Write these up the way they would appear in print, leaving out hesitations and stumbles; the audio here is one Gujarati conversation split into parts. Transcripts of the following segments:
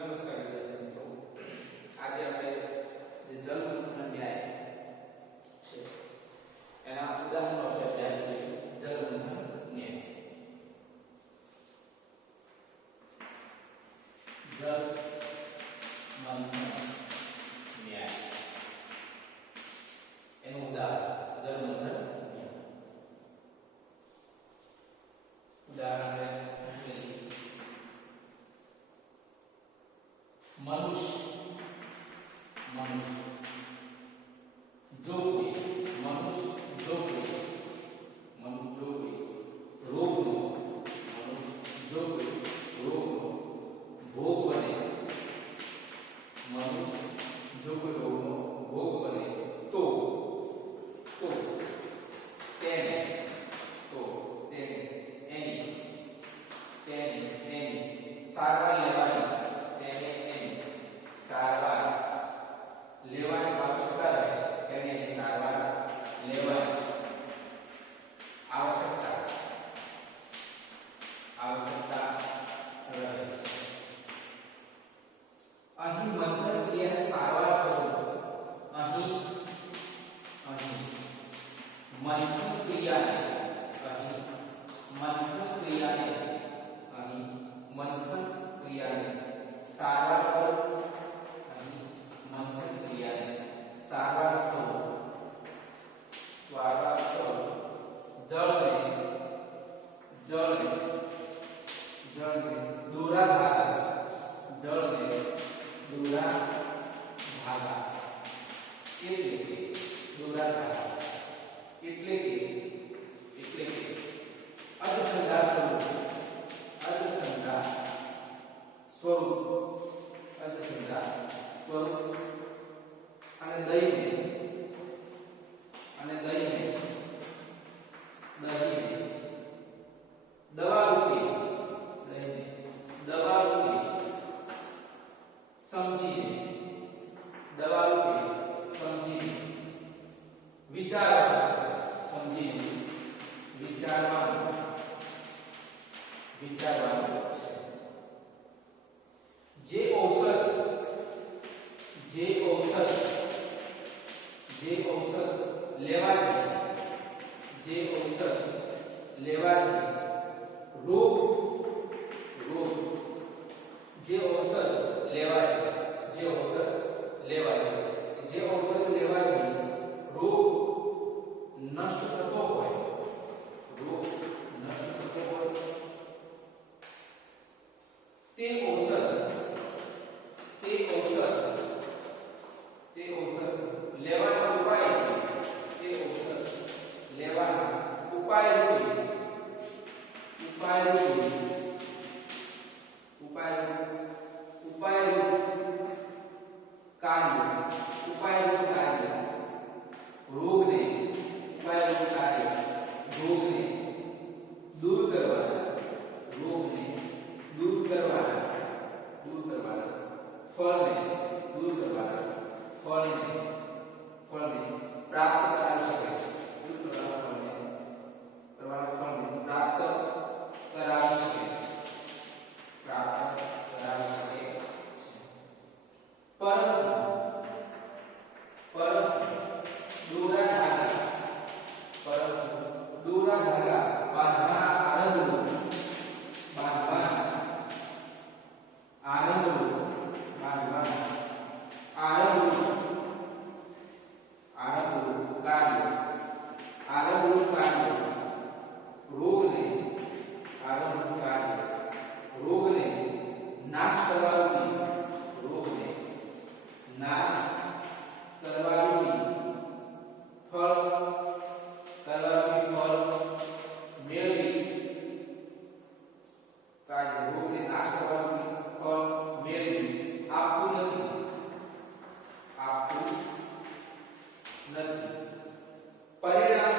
નમસ્કાર વિદ્યાર્થી મિત્રો, આજે આપણે જે જલ મંથન ન્યાય છે એના ઉદાહરણનો આપણે અભ્યાસ કરીશું. જલ મંથન ન્યાય. જલ મંથન ન્યાય એનું ઉદાહરણ જલ મંથન ન્યાય. ઉદાહરણ मनुष्य जो कोई रोग नो मनुष्य जो कोई रोग नो भोग बने मनुष्य जो कोई रोग नो भोग बने तो तेने सारવાર લેવાની સારવાર લેવાની આવશ્યકતા રહે છે. તેને સારવાર લેવાની આવશ્યકતા રહે છે. અહીં મંથન ક્રિયાને સારવાર સ્વરૂપ અહીં મંથન ક્રિયાને સારવાર સ્વરૂપ सारવાર સ્વરૂપ जल में दूरा धागा એટલે કે અર્ધસંધાર સ્વરૂપ અને દહીં દવા રૂપે સમજીને વિચારવાનું છે. જે ઔષધ લેવાથી રોગ નષ્ટ થતો હોય તે ઔષધ લેવાના ઉપાય કાર્ય રોગને દૂર કરવાના ફળને પ્રાપ્ત કરાવી શકે છે. પ્રાપ્ત કરાવી શકે છે. પરંતુ દોરા ધાગા બાંધવાના રોગને નાશ કરવાની ફળ મેળવી આપતું નથી. પરિણામ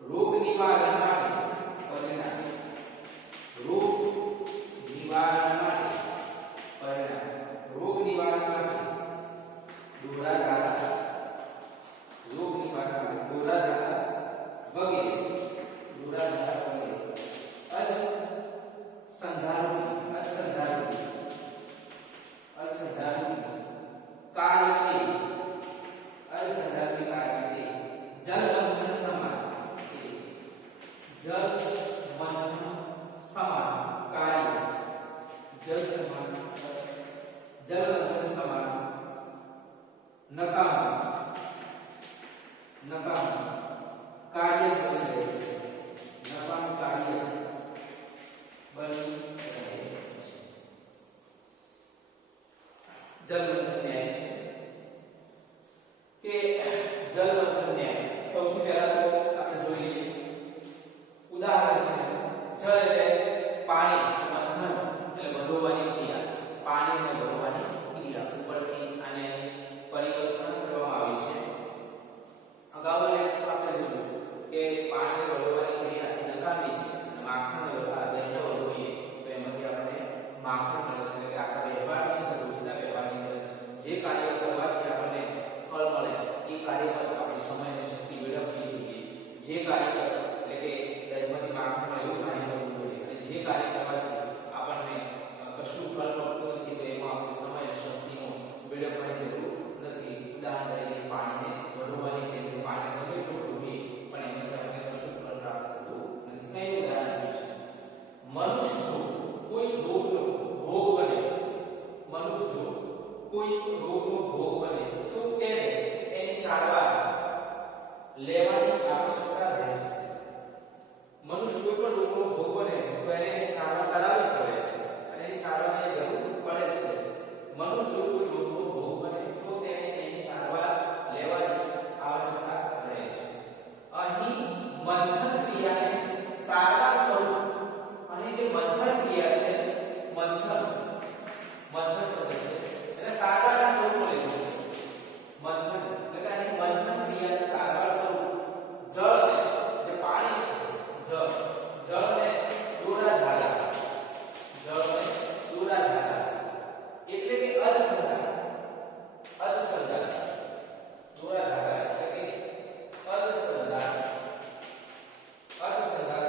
રોગ નિવારણ માટે દોરા ધાગા વગેરે જલમંથન ન્યાય છે કે જલમંથન ન્યાય સૌથી પહેલા તો આપણે જોઈ લઈએ ઉદાહરણ છે જલ એટલે પાણી મંથન એટલે વઢોવાની ક્રિયા પાણીને વઢોવાની ક્રિયા ઉપરથી આને પરિકલ્પના કરવામાં આવી છે અગાઉના લેક્ચરમાં આપણે જોયું કે પાણીને વઢોવાની ક્રિયા એ નકામી છે માખણને દહીંને વઢોવીએ તો એમાંથી આપણને માખણ મળે છે કે આપણા વ્યવહારની અંદર રોજના વ્યવહારની અંદર જે કાર્ય કરવાથી આપણને ફળ મળે એ કાર્યમાં આપણે સમય અને શક્તિ વેડફવી જોઈએ જે કાર્ય એટલે કે દહીંમાંથી માખણ મળે એવું કાર્ય કરવું જોઈએ અને જે કાર્ય કરવાથી આપણને કશું ફળ મળતું નથી તો એમાં આપણે સમય અને શક્તિનો વેડફવાની જરૂર નથી ઉદાહરણ તરીકે પાણીને વઢોવાની કે પાણી ગમે એટલું વઢોવીએ પણ એમાંથી આપણને કશું ફળ પ્રાપ્ત થતું નથી એનું ઉદાહરણ છે મનુષ્ય જો કોઈ રોગનો ભોગ બને મનુષ્ય જો કોઈ રોગનો ભોગ બને તો તેને એની સારવાર લેવાની આવશ્યકતા રહે છે મનુષ્ય કોઈ પણ રોગનો ભોગ બને તો એને એની સારવાર કરાવવી પડે છે અને એની સારવારની જરૂર પડે છે મનુષ્ય જો કોઈ રોગનો ભોગ બને તો તેને એની સારવાર લેવાની આવશ્યકતા રહે છે અહીં મંથન ક્રિયાને સારવાર સ્વરૂપ અહીં જે મંથન ક્રિયા છે મંથન શબ્દ છે એને સારવારના સ્વરૂપમાં લીધું છે મંથન એટલે કે અહીં મંથન ક્રિયાને સારવાર સ્વરૂપ જળને જે પાણી છે જળને દોરા ધારા એટલે કે અધસંધાન દોરા ધારા એટલે કે અધસંધાન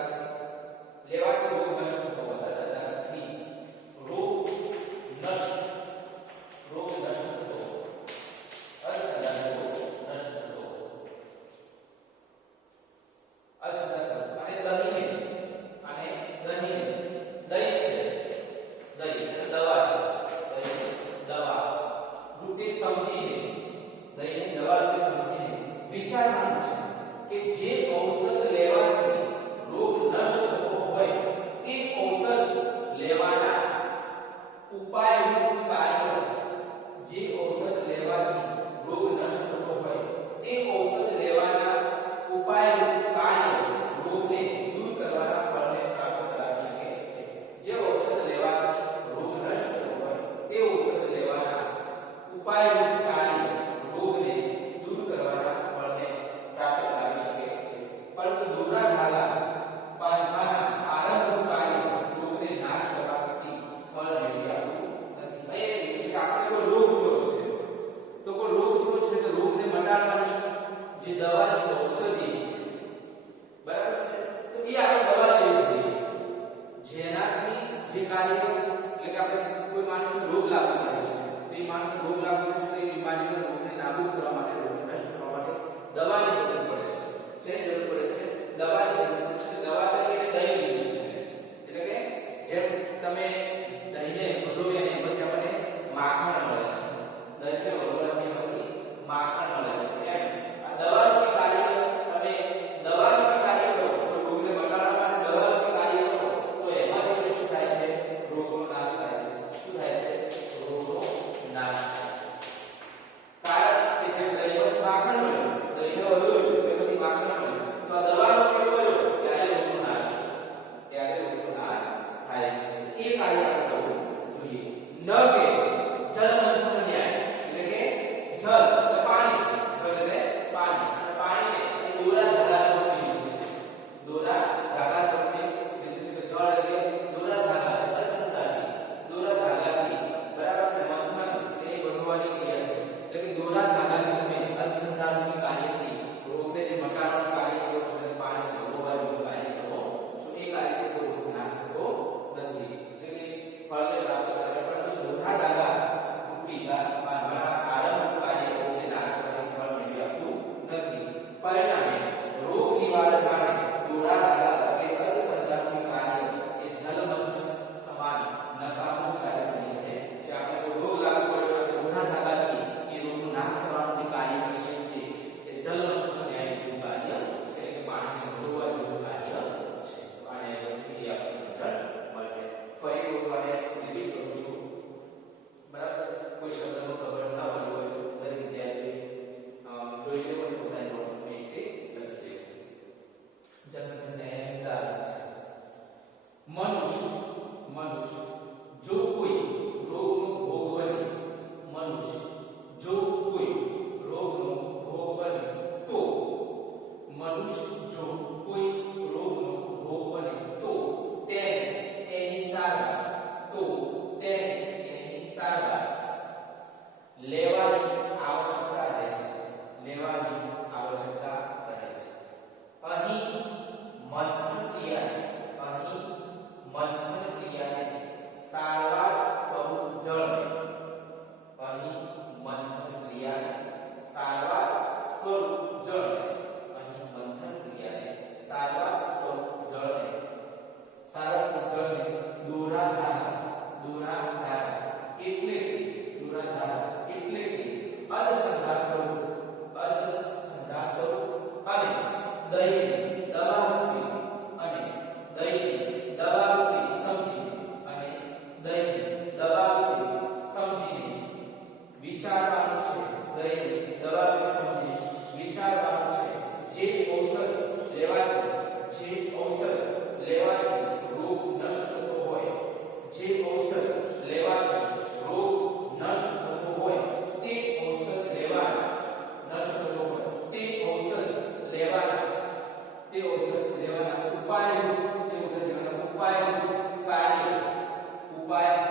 લેવાથી રોગ નષ્ટ થવો અધસંધાનથી રોગ નષ્ટ થવો અધસંધાન રોગ નષ્ટ થવો અધસંધાન અને દહીં છે દહીં એટલે દવા છે દહીં દવા રૂપે સમજીને દહીંને દવા રૂપે સમજીને વિચારવાનું છે કે જે ઔષધ લેવાથી રોગ નષ્ટ થતો હોય તે ઔષધ લેવાના ઉપાયનું કાર્ય જે ઔષધ લેવાથી રોગ નષ્ટ થતો હોય તે ઔષધ લેવાના ઉપાયનું કાર્ય રોગને દૂર કરવાના ફળને પ્રાપ્ત કરાવી શકે છે જે ઔષધ લેવાથી રોગ નષ્ટ થતો હોય તે ઔષધ લેવાના ઉપાયનું કાર્ય રોગને દૂર કરવાના ફળને પ્રાપ્ત કરાવી શકે છે પરંતુ દોરા ધારા પાનમાના આરંભનું કાર્ય રોગને નાશ કરવાથી ફળ મેળવી આપતું નથી અહીં છે કે આપણે કોઈ રોગ થયો છે તો કોઈ રોગ થયો છે તો રોગને મટાડવાની જે દવા છે ઔષધિ છે બરાબર છે તો એ આપણે દવા લેવી જોઈએ જેનાથી જે કાર્ય એટલે કે આપણે કોઈ માણસને રોગ લાગુ પડે છે તો એ માણસને રોગ લાગુ પડે છે તો એ બીમારીના રોગને નાબૂદ કરવા માટે રોગને નષ્ટ કરવા માટે દવાની જરૂર પડે છે શેની જરૂર પડે છે દવાની જરૂર પડે છે દવા તરીકે દહીં લીધું છે એટલે કે જેમ તમે દહીંને વઢોવીએ ને એમાંથી આપણને માખણ મળે છે દહીંને વઢોવવાથી એમાંથી માખણ મળે છે એમ આ દવાનું કાર્ય તમે દવાનું કાર્ય કરો તો રોગને મટાડવા માટે દવાનું કાર્ય કરો તો એમાંથી શું થાય છે રોગનો નાશ થાય છે શું થાય છે રોગનો નાશ થાય છે કારણ કે જે દહીંમાંથી માખણ મળ્યું દહીંને વઢોવ્યું તેમાંથી માખણ મળ્યું તો આ દવાનો ઉપયોગ કર્યો ત્યારે રોગનો નાશ થાય છે એ કાર્ય આપણે કરવું જોઈએ ન કે જલમંથન ન્યાય એટલે કે જલ એટલે પાણી અને પાણીને દોરા ધાગા સ્વરૂપે લીધું છે દોરા ધાગા સ્વરૂપે લીધું છે જળ એટલે દોરા ધાગા દોરા ધાગાથી બરાબર છે મંથન એટલે એ વઢોવાની ક્રિયા છે એટલે કે દોરા ધાગાથી તમે અધસંધાનની કાર્યથી રોગને જે મટાડવાનું કાર્ય કરો છો અને પાણી વઢોવા જેવું કાર્ય કરો છો એ કાર્યથી કોઈ રોગ નાશ થતો નથી એટલે કે ફળને પ્રાપ્ત કરે પરંતુ દોરા ધાગા રૂપી મારા આરંભ કાર્ય રોગને નાશ કરવાની ફળ મેળવી આપતું નથી પરિણામે રોગ નિવારણ માટે દોરા ધાગા કે અધસંધાનનું કાર્ય એ જલમંથન સમાન નકામું જ કાર્ય બની રહે છે આપણે કોઈ રોગ લાગુ પડ્યો અને દોરા ધાગાથી એ રોગનો નાશ કરવાનું જે કાર્ય કરીએ છીએ એ જલમંથન ન્યાયનું કાર્ય છે કે પાણીને વઢોવા જેવું કાર્ય છે અને એની આપણે સમજણ મળશે ફરી વખત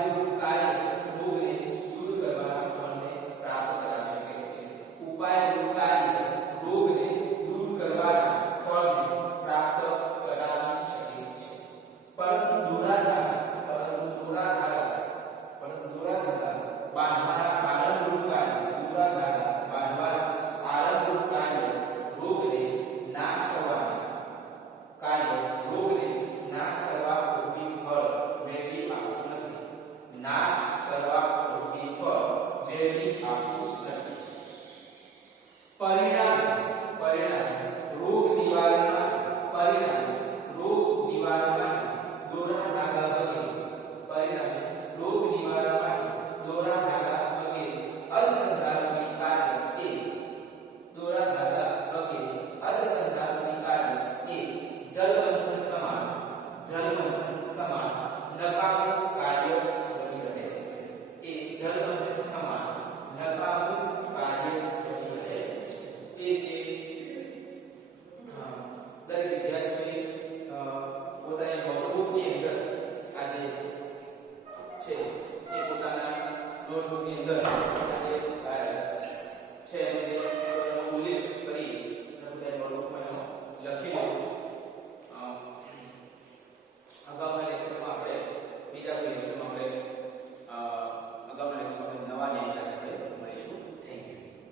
ઉપાયરૂપ કાર્ય રોગને દૂર કરવાના ફળને પ્રાપ્ત કરાવી શકે છે. ઉપાયરૂપ કાર્ય રોગને દૂર કરવાના ફળને પ્રાપ્ત કરાવી શકે છે. પરંતુ દોરાધારા બાંધવાના આરંભરૂપ કાર્ય દોરાધારા બાંધવાના આરંભરૂપ કાર્ય રોગને નાશ કરવાના કાર્ય રોગને નાશ કરવા પૂરતી ફળ મેળવી આપતું નથી. નાશ કરવા પૂરતી ફળ મેળવી આપતું નથી. પરિણામ રોગ નિવારણ દોરા ધાગા વગેરે અર્ધસંધારકની કાર્ય એ જલમંથન સમાન નકામું કાર્ય બની રહે છે. એ જલમંથન સમાન નકામું કાર્ય બની રહે છે. દરેક વિદ્યાર્થીઓએ પોતાની નોટબુકની અંદર આજે છે એ પોતાના નોટબુકની અંદર